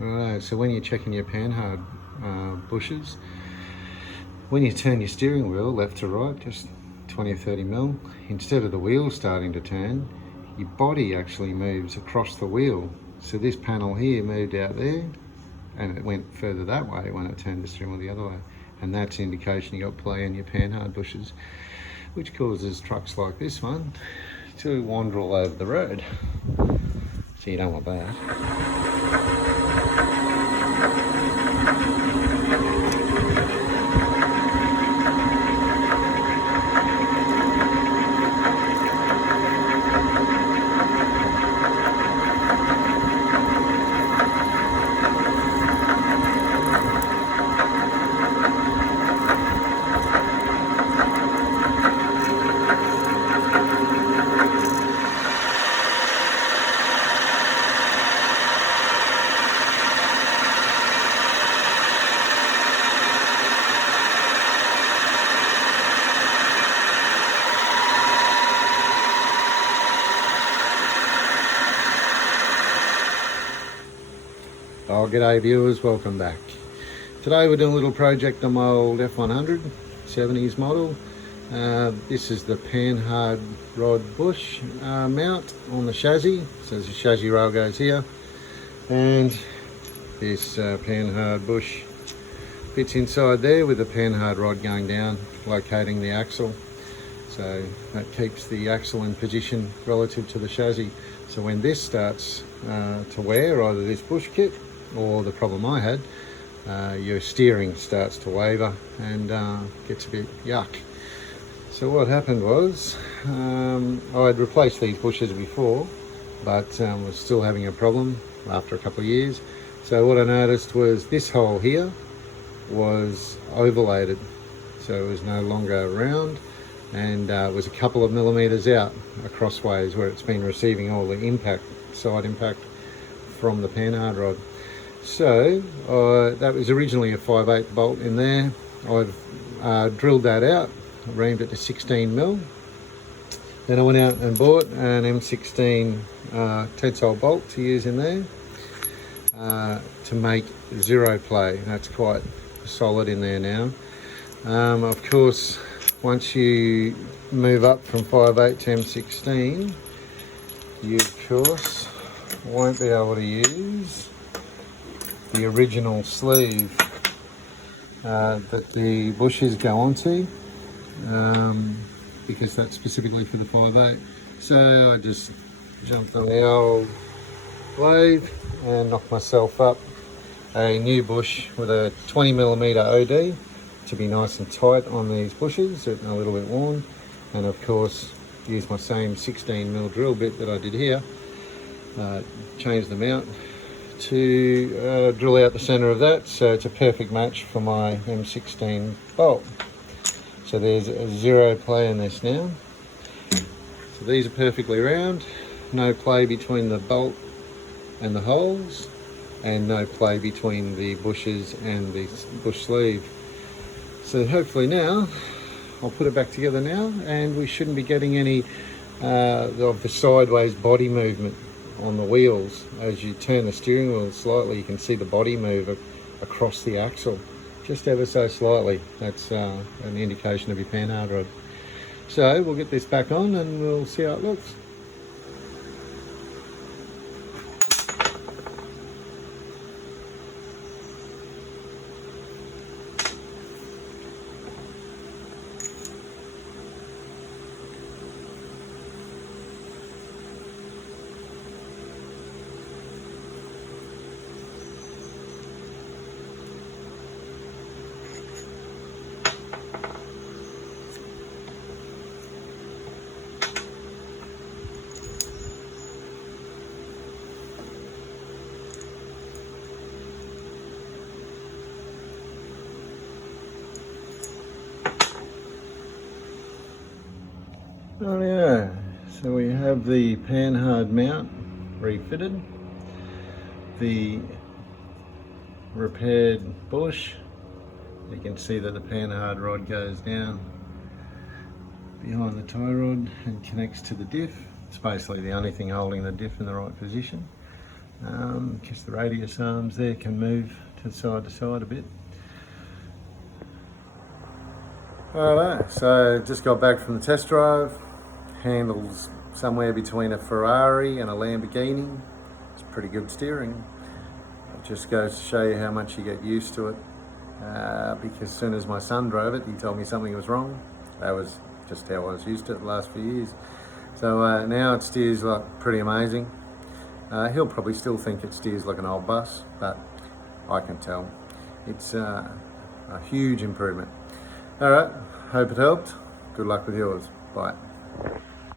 Right, so when you're checking your panhard bushes, when you turn your steering wheel left to right, just 20 or 30 mil, instead of the wheel starting to turn, your body actually moves across the wheel. So this panel here moved out there and it went further that way when it turned the steering wheel the other way. And that's indication you got play in your panhard bushes, which causes trucks like this one to wander all over the road. So you don't want that. Oh, g'day viewers, welcome back. Today we're doing a little project on my old F100 70s model. This is the panhard rod bush mount on the chassis. So the chassis rail goes here, and this panhard bush fits inside there with the panhard rod going down, locating the axle. So that keeps the axle in position relative to the chassis. So when this starts to wear, either this bush kit or the problem I had, your steering starts to waver and gets a bit yuck. So what happened was, I had replaced these bushes before, but was still having a problem after a couple of years. So what I noticed was this hole here was overloaded, so it was no longer round, and it was a couple of millimeters out acrossways where it's been receiving all the impact, side impact from the panhard rod. So that was originally a 5/8 bolt in there. I've drilled that out, reamed it to 16 mil. Then I went out and bought an M16 tensile bolt to use in there to make zero play. That's quite solid in there now. Of course, once you move up from 5/8 to M16, you of course won't be able to use the original sleeve that the bushes go onto, because that's specifically for the 5/8. So I just jumped on the old lathe and knocked myself up a new bush with a 20mm OD to be nice and tight on these bushes and a little bit worn, and of course use my same 16mm drill bit that I did here, change them out to drill out the center of that, so it's a perfect match for my M16 bolt. So there's a zero play in this now. So these are perfectly round, no play between the bolt and the holes, and no play between the bushes and the bush sleeve. So hopefully now, I'll put it back together now, and we shouldn't be getting any of the sideways body movement on the wheels. As you turn the steering wheel slightly, you can see the body move across the axle, just ever so slightly. That's an indication of your panhard rod. So we'll get this back on and we'll see how it looks. Oh yeah, so we have the panhard mount refitted, the repaired bush. You can see that the panhard rod goes down behind the tie rod and connects to the diff. It's basically the only thing holding the diff in the right position. Because the radius arms there can move to side a bit. Alright, so just got back from the test drive. Handles somewhere between a Ferrari and a Lamborghini. It's pretty good steering. It just goes to show you how much you get used to it. Because as soon as my son drove it, he told me something was wrong. That was just how I was used to it the last few years. So now it steers like pretty amazing. He'll probably still think it steers like an old bus, but I can tell. It's a huge improvement. All right, hope it helped. Good luck with yours. Bye.